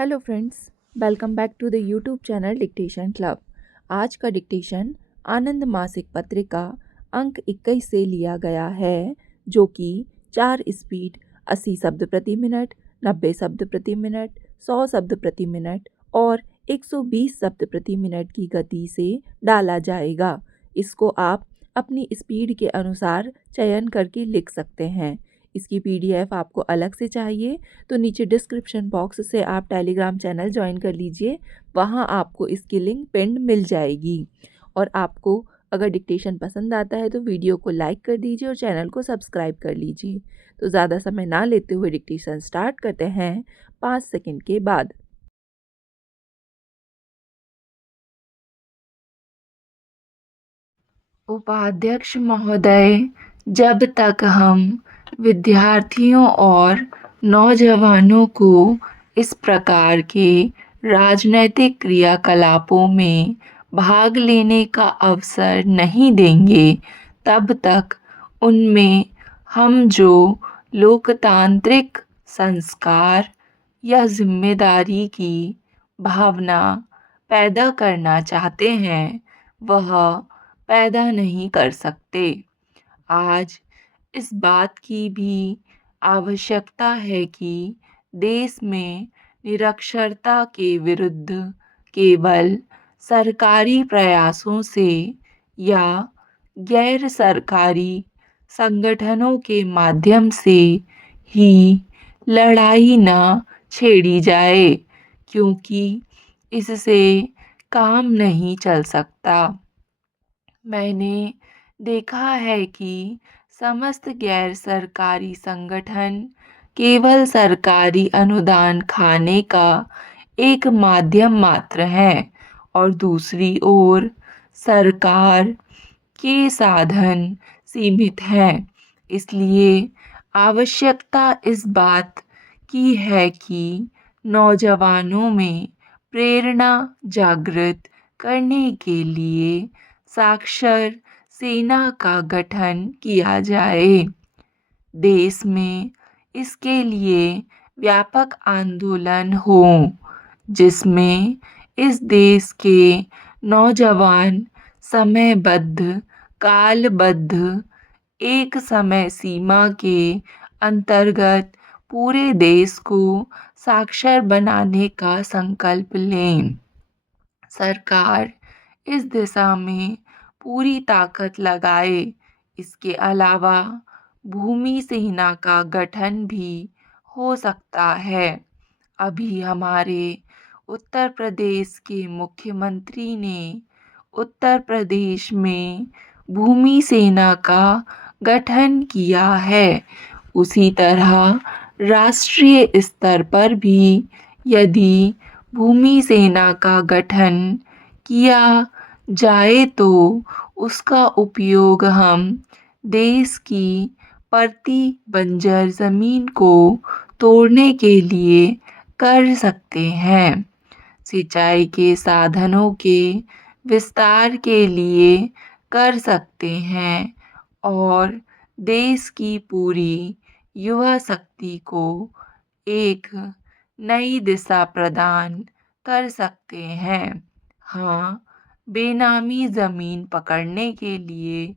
Hello friends, welcome back to the YouTube channel dictation club. आज का dictation आनंद मासिक पत्रिका अंक 21 से लिया गया है, जो कि 4 स्पीड 80 शब्द प्रति मिनट, 90 शब्द प्रति मिनट, 100 शब्द प्रति मिनट और 120 शब्द प्रति मिनट की गति से डाला जाएगा। इसको आप अपनी स्पीड के अनुसार चयन करके लिख सकते हैं। इसकी पीडीएफ आपको अलग से चाहिए तो नीचे डिस्क्रिप्शन बॉक्स से आप टेलीग्राम चैनल ज्वाइन कर लीजिए। वहाँ आपको इसकी लिंक पिंड मिल जाएगी। और आपको अगर डिक्टेशन पसंद आता है तो वीडियो को लाइक कर दीजिए और चैनल को सब्सक्राइब कर लीजिए। तो ज़्यादा समय ना लेते हुए डिक्टेशन स्टार्ट करते हैं 5 सेकंड के बाद। उपाध्यक्ष महोदय, जब तक हम विद्यार्थियों और नौजवानों को इस प्रकार के राजनैतिक क्रियाकलापों में भाग लेने का अवसर नहीं देंगे, तब तक उनमें हम जो लोकतांत्रिक संस्कार या जिम्मेदारी की भावना पैदा करना चाहते हैं, वह पैदा नहीं कर सकते। आज इस बात की भी आवश्यकता है कि देश में निरक्षरता के विरुद्ध केवल सरकारी प्रयासों से या गैर सरकारी संगठनों के माध्यम से ही लड़ाई न छेड़ी जाए, क्योंकि इससे काम नहीं चल सकता। मैंने देखा है कि समस्त गैर सरकारी संगठन केवल सरकारी अनुदान खाने का एक माध्यम मात्र हैं और दूसरी ओर सरकार के साधन सीमित हैं। इसलिए आवश्यकता इस बात की है कि नौजवानों में प्रेरणा जागृत करने के लिए साक्षर सेना का गठन किया जाए। देश में इसके लिए व्यापक आंदोलन हो, जिसमें इस देश के नौजवान समयबद्ध, कालबद्ध एक समय सीमा के अंतर्गत पूरे देश को साक्षर बनाने का संकल्प लें। सरकार इस दिशा में पूरी ताकत लगाए। इसके अलावा भूमि सेना का गठन भी हो सकता है। अभी हमारे उत्तर प्रदेश के मुख्यमंत्री ने उत्तर प्रदेश में भूमि सेना का गठन किया है। उसी तरह राष्ट्रीय स्तर पर भी यदि भूमि सेना का गठन किया जाए तो उसका उपयोग हम देश की पड़ती बंजर ज़मीन को तोड़ने के लिए कर सकते हैं, सिंचाई के साधनों के विस्तार के लिए कर सकते हैं और देश की पूरी युवा शक्ति को एक नई दिशा प्रदान कर सकते हैं। हाँ, बेनामी ज़मीन पकड़ने के लिए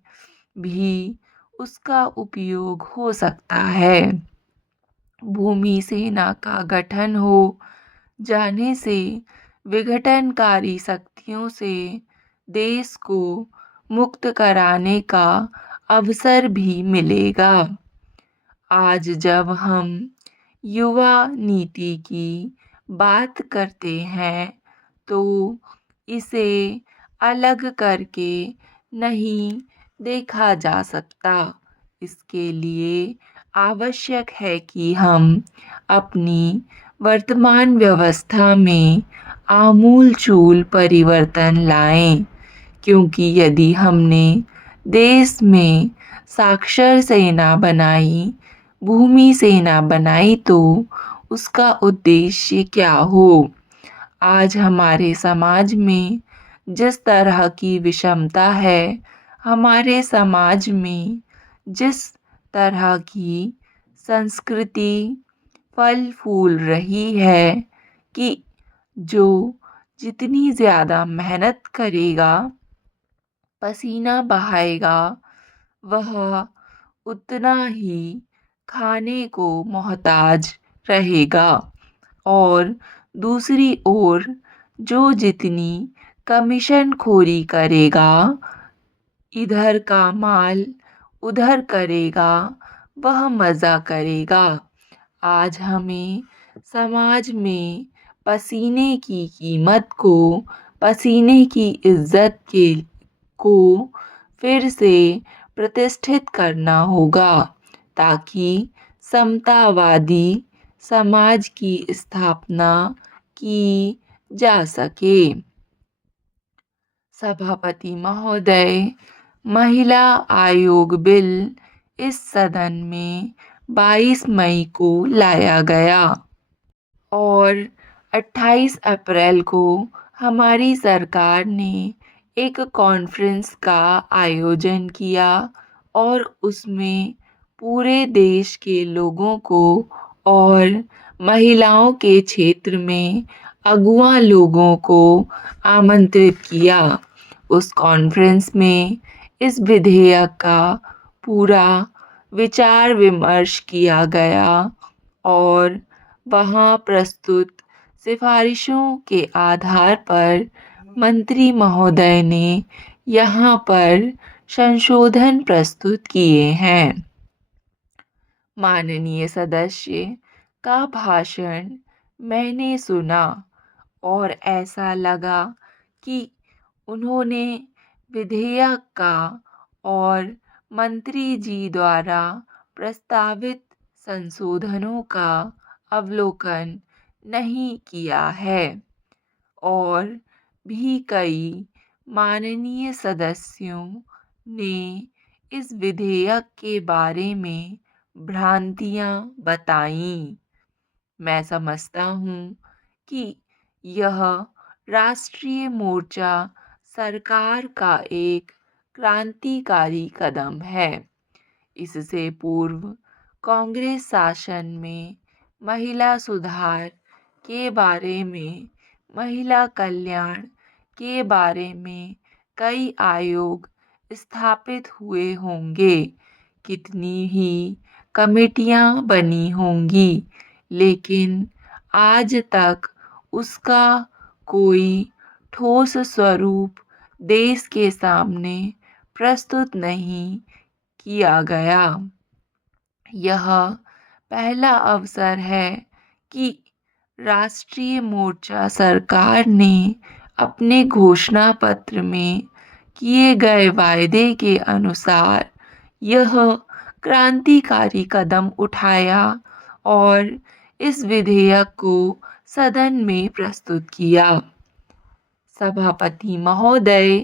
भी उसका उपयोग हो सकता है। भूमि सेना का गठन हो जाने से विघटनकारी शक्तियों से देश को मुक्त कराने का अवसर भी मिलेगा। आज जब हम युवा नीति की बात करते हैं तो इसे अलग करके नहीं देखा जा सकता। इसके लिए आवश्यक है कि हम अपनी वर्तमान व्यवस्था में आमूल-चूल परिवर्तन लाएं, क्योंकि यदि हमने देश में साक्षर सेना बनाई, भूमि सेना बनाई तो उसका उद्देश्य क्या हो? आज हमारे समाज में जिस तरह की विषमता है, हमारे समाज में जिस तरह की संस्कृति फल फूल रही है, कि जो जितनी ज़्यादा मेहनत करेगा, पसीना बहाएगा, वह उतना ही खाने को मोहताज रहेगा। और दूसरी ओर जो जितनी कमीशनखोरी करेगा, इधर का माल उधर करेगा, वह मज़ा करेगा। आज हमें समाज में पसीने की कीमत को, पसीने की इज़्ज़त के को फिर से प्रतिष्ठित करना होगा, ताकि समतावादी समाज की स्थापना की जा सके। सभापति महोदय, महिला आयोग बिल इस सदन में 22 मई को लाया गया और 28 अप्रैल को हमारी सरकार ने एक कॉन्फ्रेंस का आयोजन किया और उसमें पूरे देश के लोगों को और महिलाओं के क्षेत्र में अगुआ लोगों को आमंत्रित किया। उस कॉन्फ्रेंस में इस विधेयक का पूरा विचार विमर्श किया गया और वहाँ प्रस्तुत सिफारिशों के आधार पर मंत्री महोदय ने यहाँ पर संशोधन प्रस्तुत किए हैं। माननीय सदस्य का भाषण मैंने सुना और ऐसा लगा कि उन्होंने विधेयक का और मंत्री जी द्वारा प्रस्तावित संशोधनों का अवलोकन नहीं किया है और भी कई माननीय सदस्यों ने इस विधेयक के बारे में भ्रांतियाँ बताईं। मैं समझता हूँ कि यह राष्ट्रीय मोर्चा सरकार का एक क्रांतिकारी कदम है। इससे पूर्व कांग्रेस शासन में महिला सुधार के बारे में, महिला कल्याण के बारे में कई आयोग स्थापित हुए होंगे, कितनी ही कमेटियां बनी होंगी, लेकिन आज तक उसका कोई ठोस स्वरूप देश के सामने प्रस्तुत नहीं किया गया। यह पहला अवसर है कि राष्ट्रीय मोर्चा सरकार ने अपने घोषणा पत्र में किए गए वायदे के अनुसार यह क्रांतिकारी कदम उठाया और इस विधेयक को सदन में प्रस्तुत किया। सभापति महोदय,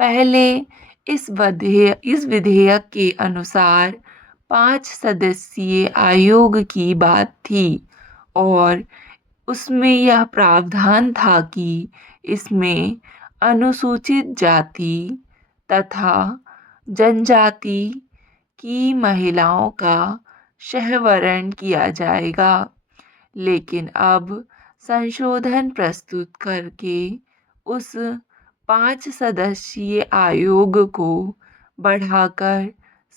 पहले इस विधेयक के अनुसार 5 सदस्यीय आयोग की बात थी और उसमें यह प्रावधान था कि इसमें अनुसूचित जाति तथा जनजाति की महिलाओं का सहवरण किया जाएगा, लेकिन अब संशोधन प्रस्तुत करके उस 5 सदस्यीय आयोग को बढ़ाकर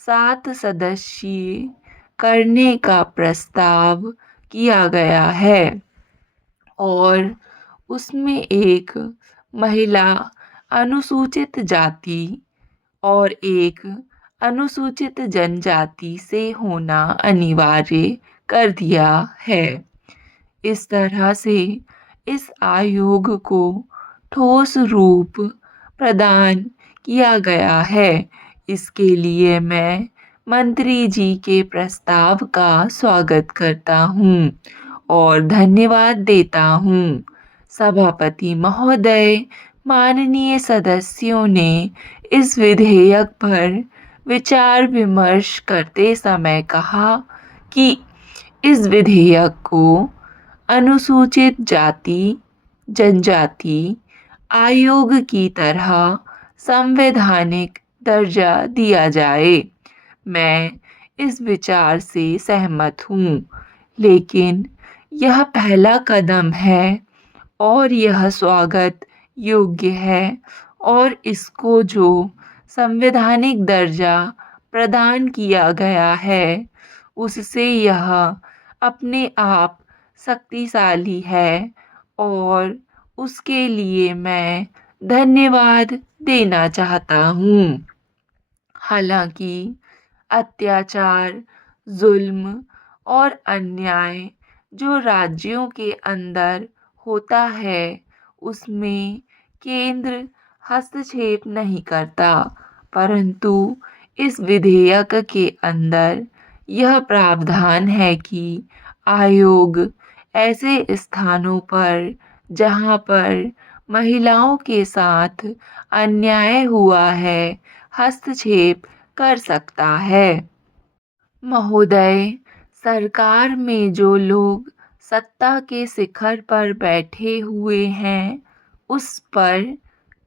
7 सदस्यीय करने का प्रस्ताव किया गया है और उसमें एक महिला अनुसूचित जाति और एक अनुसूचित जनजाति से होना अनिवार्य कर दिया है। इस तरह से इस आयोग को ठोस रूप प्रदान किया गया है। इसके लिए मैं मंत्री जी के प्रस्ताव का स्वागत करता हूँ और धन्यवाद देता हूँ। सभापति महोदय, माननीय सदस्यों ने इस विधेयक पर विचार विमर्श करते समय कहा कि इस विधेयक को अनुसूचित जाति जनजाति आयोग की तरह संवैधानिक दर्जा दिया जाए। मैं इस विचार से सहमत हूँ, लेकिन यह पहला कदम है और यह स्वागत योग्य है और इसको जो संवैधानिक दर्जा प्रदान किया गया है उससे यह अपने आप शक्तिशाली है और उसके लिए मैं धन्यवाद देना चाहता हूँ। हालांकि अत्याचार, जुल्म और अन्याय जो राज्यों के अंदर होता है उसमें केंद्र हस्तक्षेप नहीं करता, परंतु इस विधेयक के अंदर यह प्रावधान है कि आयोग ऐसे स्थानों पर जहां पर महिलाओं के साथ अन्याय हुआ है हस्तक्षेप कर सकता है। महोदय, सरकार में जो लोग सत्ता के शिखर पर बैठे हुए हैं उस पर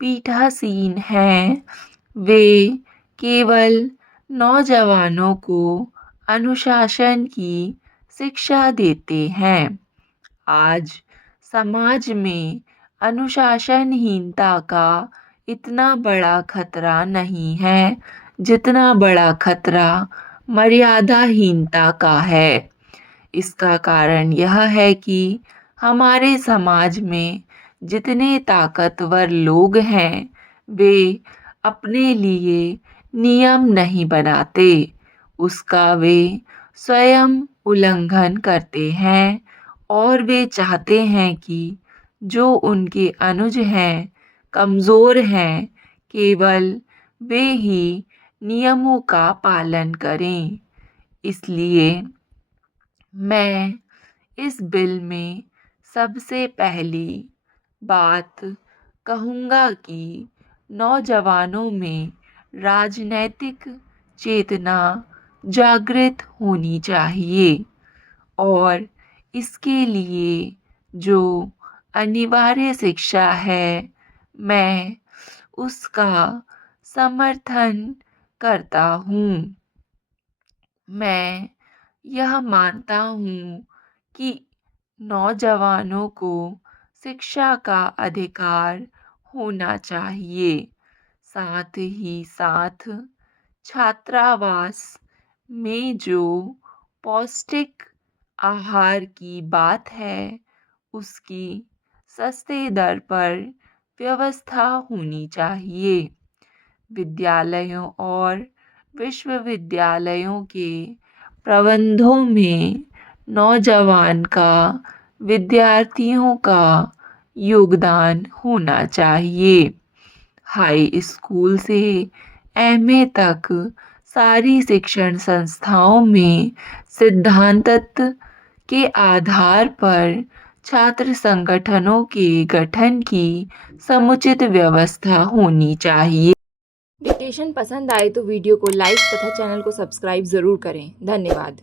पीठासीन हैं। वे केवल नौजवानों को अनुशासन की शिक्षा देते हैं। आज समाज में अनुशासनहीनता का इतना बड़ा खतरा नहीं है जितना बड़ा खतरा मर्यादाहीनता का है। इसका कारण यह है कि हमारे समाज में जितने ताकतवर लोग हैं वे अपने लिए नियम नहीं बनाते, उसका वे स्वयं उल्लंघन करते हैं और वे चाहते हैं कि जो उनके अनुज हैं, कमज़ोर हैं, केवल वे ही नियमों का पालन करें। इसलिए मैं इस बिल में सबसे पहली बात कहूँगा कि नौजवानों में राजनैतिक चेतना जागृत होनी चाहिए और इसके लिए जो अनिवार्य शिक्षा है मैं उसका समर्थन करता हूँ। मैं यह मानता हूँ कि नौजवानों को शिक्षा का अधिकार होना चाहिए। साथ ही साथ छात्रावास में जो पौष्टिक आहार की बात है उसकी सस्ते दर पर व्यवस्था होनी चाहिए। विद्यालयों और विश्वविद्यालयों के प्रबंधों में नौजवान का, विद्यार्थियों का योगदान होना चाहिए। हाई स्कूल से एमए तक सारी शिक्षण संस्थाओं में सिद्धांतत के आधार पर छात्र संगठनों के गठन की समुचित व्यवस्था होनी चाहिए। डिक्टेशन पसंद आए तो वीडियो को लाइक तथा चैनल को सब्सक्राइब ज़रूर करें। धन्यवाद।